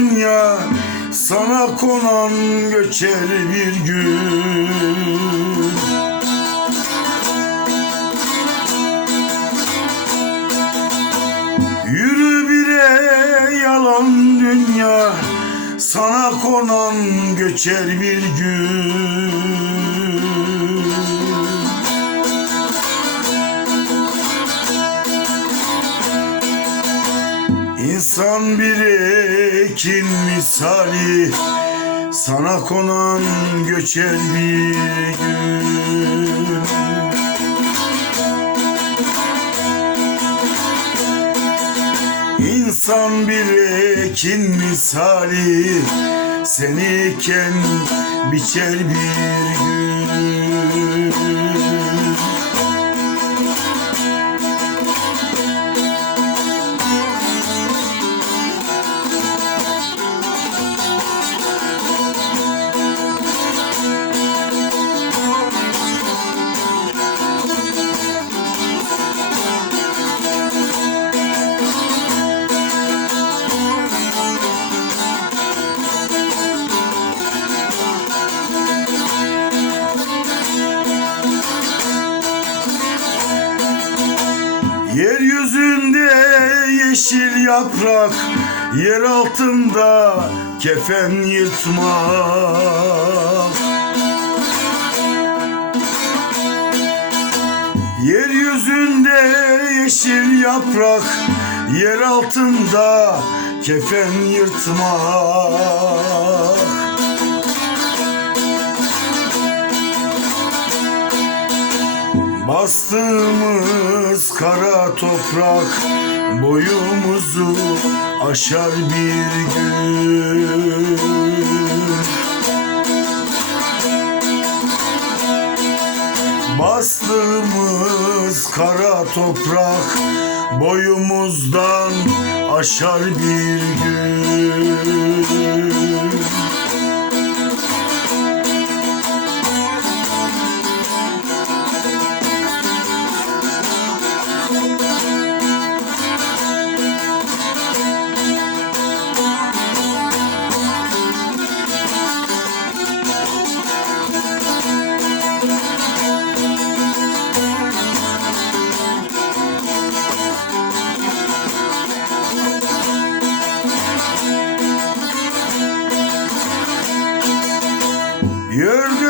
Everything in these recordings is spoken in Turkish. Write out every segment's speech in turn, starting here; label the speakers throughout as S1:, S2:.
S1: dünya Sana konan göçer bir gün. Yürü bire yalan dünya. Sana konan göçer bir gün İnsan bir ekin misali Sana konan göçer bir gün. İnsan bir ekin misali Seni iken biçer bir gün yaprak Yer altında kefen yırtmak Yeryüzünde yeşil yaprak Yer altında kefen yırtmak Bastığımız kara toprak boyumuzu aşar bir gün. Bastığımız kara toprak boyumuzdan aşar bir gün.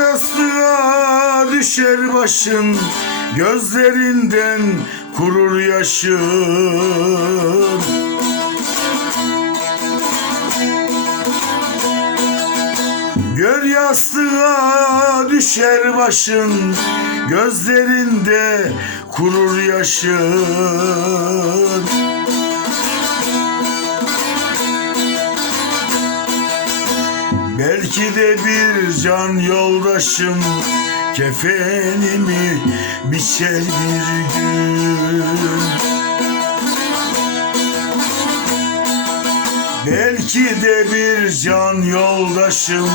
S1: Yer yastığa düşer başın Gözlerinden kurur yaşın. Gör yastığa düşer başın Gözlerinde kurur yaşın Belki de bir can yoldaşım Kefenimi biçer bir gün. Belki de bir can yoldaşım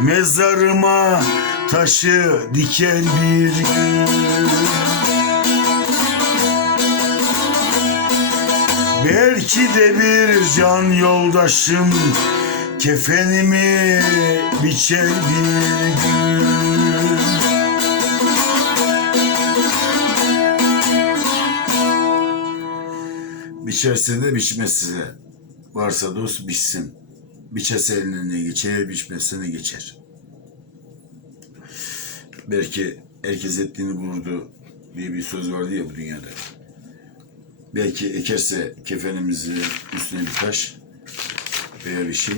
S1: Mezarıma taşı diker bir gün. Belki de bir can yoldaşım Kefenimi biçer bir gün Biçerse de biçmezse de Varsa dost biçsin Biçerse eline geçer biçmezse ne geçer Belki herkes ettiğini bulurdu diye bir söz vardı ya bu dünyada. Belki ekerse kefenimizi üstüne bir taş veya bir şey.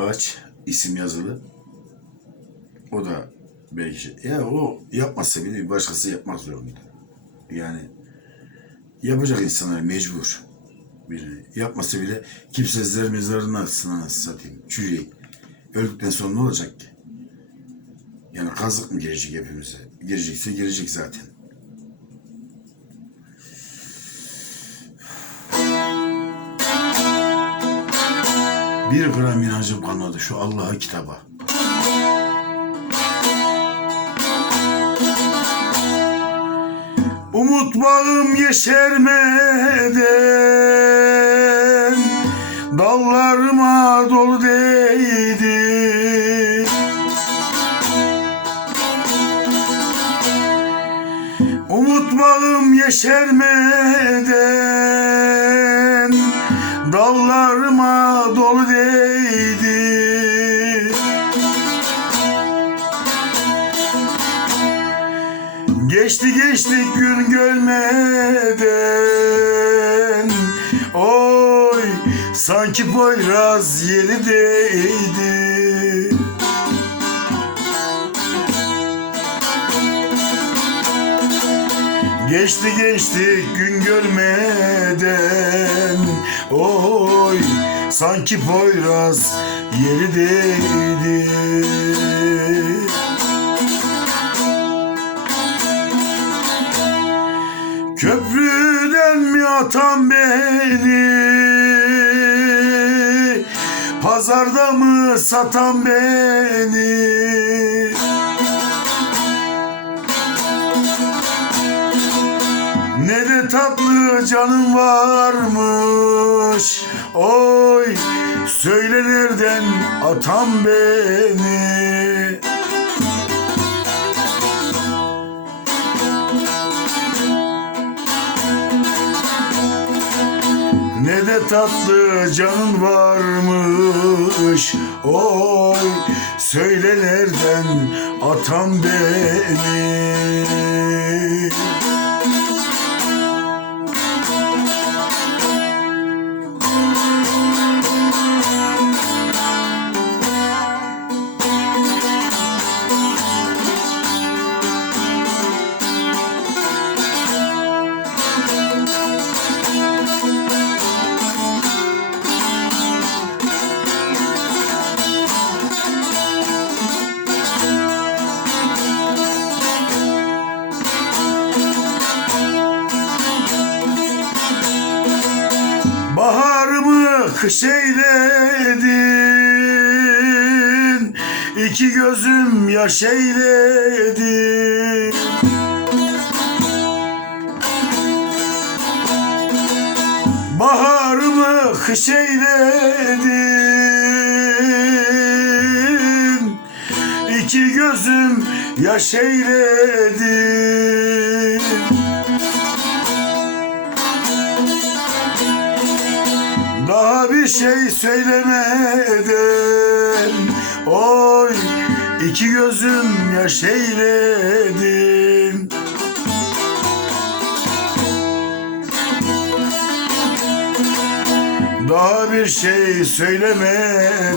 S1: Ağaç isim yazılı. O da belki. Ya o yapmazsa bile bir başkası yapmak zorunda. Yani yapacak insanlar mecbur. Birini. Yapmasa bile kimsesizler mezarına atsın anasını satayım. Çürüyecek. Öldükten sonra ne olacak ki? Yani kazık mı girecek hepimize? Girecekse girecek zaten. Bir gram inancım kalmadı şu Allah'a kitaba. Umut bağım yeşermeden Dallarıma dolu değdi Umut bağım yeşermeden Dallarıma dolu değdi Geçti geçti gün görmeden Oy sanki Poyraz yeri değdi Geçti geçti gün görmeden Oy sanki Poyraz yeri değdi Köprüden mi atan beni? Pazarda mı satan beni? Ne de tatlı canım varmış? Oy söyle nereden atan beni tatlı canın varmış. Oy söyle nereden atan beni İki gözüm yaş eyledi Baharımı kış eyledin. İki gözüm yaş eyledi Daha bir şey söylemeden Oy iki gözüm yaş eyledin Daha bir şey söylemeden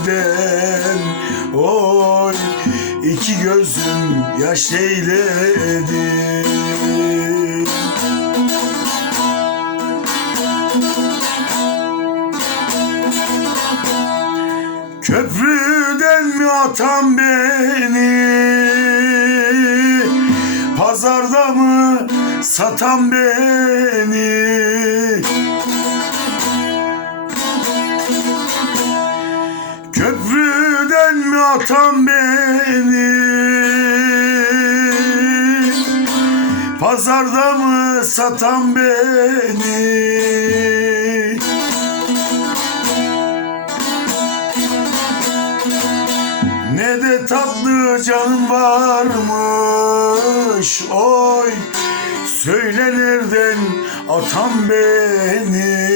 S1: Oy iki gözüm yaş eyledin Köprüden mi atan beni. Pazarda mı satan beni? Köprüden mi atan beni? Pazarda mı satan beni canım varmış Oy. Söyle nereden atan beni.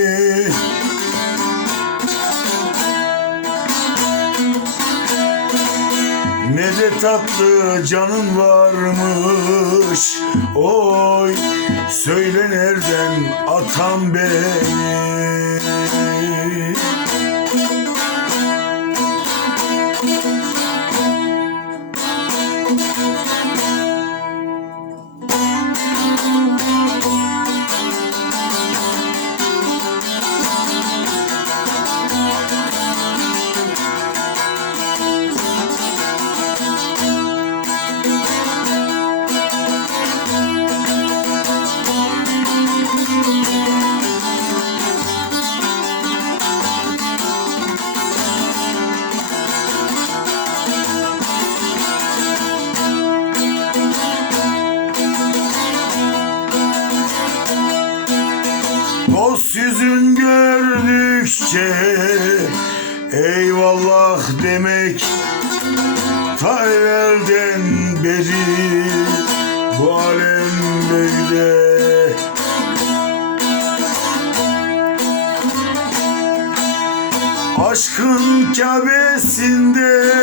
S1: Ne de tatlı canın varmış Oy. Söyle nereden atan beni bu alem böyle Aşkın Kabe'sinde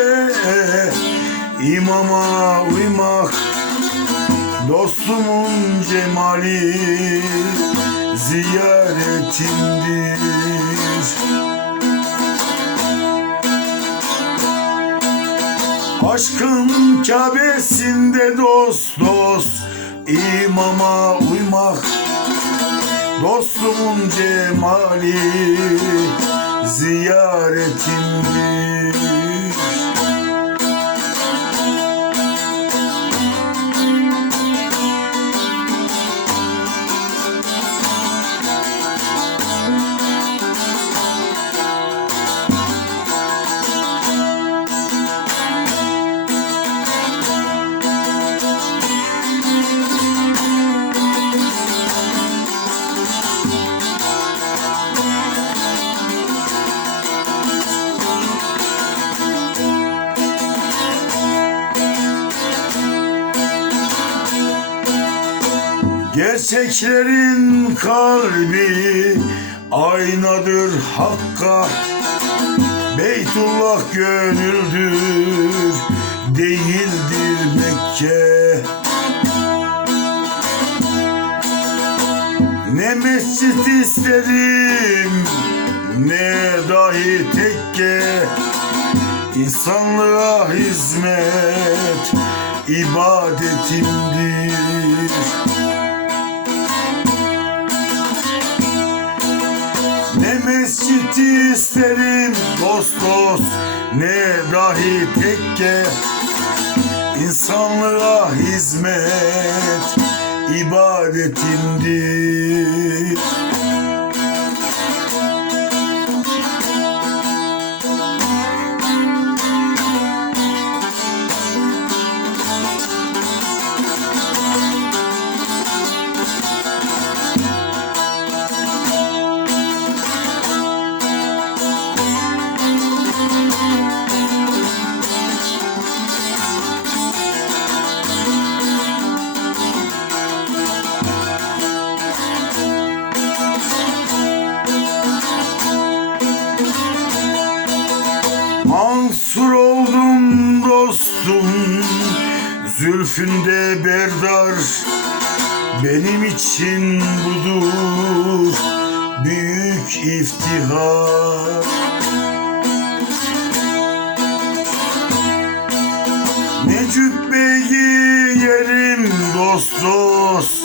S1: imama uymak Dostumun cemali ziyaretimdir Aşkın Kabe'sinde dost dost imama uymak. Dostumun cemali ziyaretimdir Gerçeklerin kalbi aynadır hakka. Beytullah gönüldür değildir Mekke. Ne mescit isterim ne dahi tekke. İnsanlığa hizmet ibadetimdir mescit isterim dost dost Ne dahi tekke. İnsanlığa hizmet ibadetimdir Zülfünde berdar. Benim için budur Büyük iftihar. Ne cübbe giyerim dost dost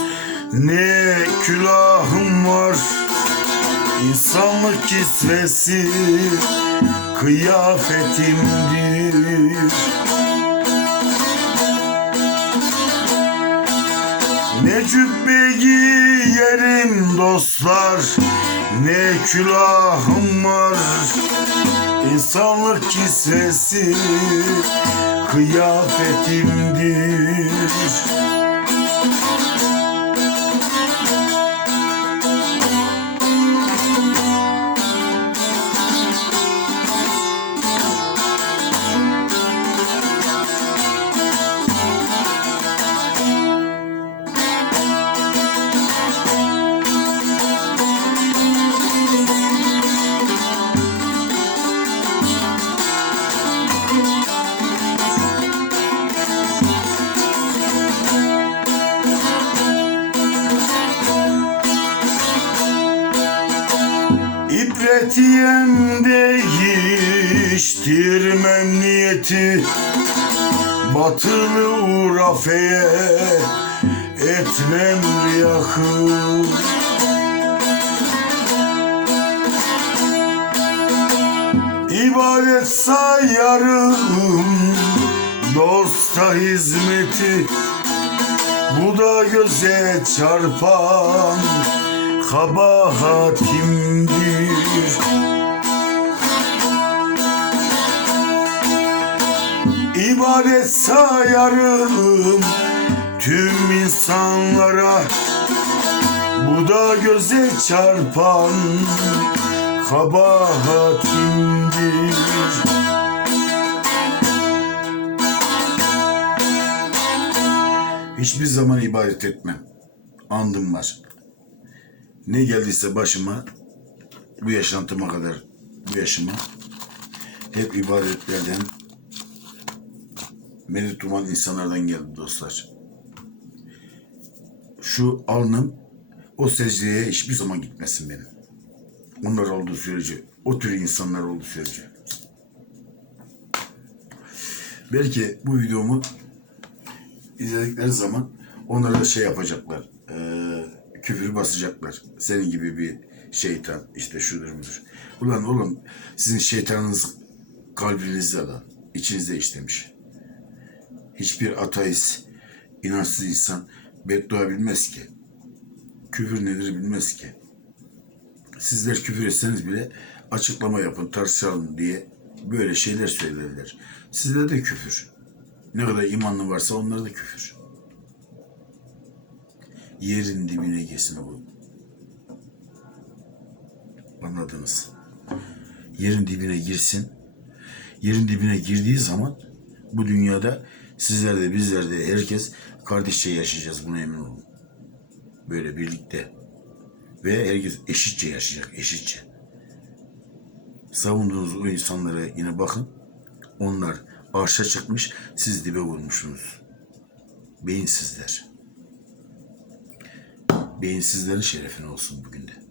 S1: Ne külahım var. İnsanlık kisvesi kıyafetimdir cübbe giyerim dostlar. Ne külahım var? İnsanlık kisvesi kıyafetimdir Yem değiştirmem niyeti Batılı urafeye etmem riyakı İbadet sayarım dosta hizmeti. Bu da göze çarpan kabahatimdir İbadet sayarım tüm insanlara Bu da göze çarpan kabahat kimdir? Hiçbir zaman ibadet etmem. Andım var. Ne geldiyse başıma bu yaşantıma kadar bu yaşıma hep ibadetlerden medet uman insanlardan geldi dostlar. Şu alnım o secdeye hiçbir zaman gitmesin benim. Onlar olduğu sürece, o tür insanlar olduğu sürece. Belki bu videomu izledikleri zaman onlara şey yapacaklar. eee, küfür basacaklar. Senin gibi bir şeytan işte şudur budur. Ulan oğlum sizin şeytanınız kalbinizde lan. içinizde işlemiş. Hiçbir ateist, inançsız insan beddua bilmez ki. Küfür nedir bilmez ki. Sizler küfür etseniz bile açıklama yapın, tartışalım diye böyle şeyler söylerler. Sizde de küfür. Ne kadar imanlı varsa onlarda da küfür. Yerin dibine girsin bu. Anladınız. Yerin dibine girsin. Yerin dibine girdiği zaman bu dünyada sizler de bizler de herkes kardeşçe yaşayacağız buna emin olun. Böyle birlikte. Ve herkes eşitçe yaşayacak, eşitçe. Savunduğunuz o insanlara yine bakın. Onlar arşa çıkmış, siz dibe vurmuşsunuz. Beyinsizler. Beyinsizlerin şerefine olsun bugün de.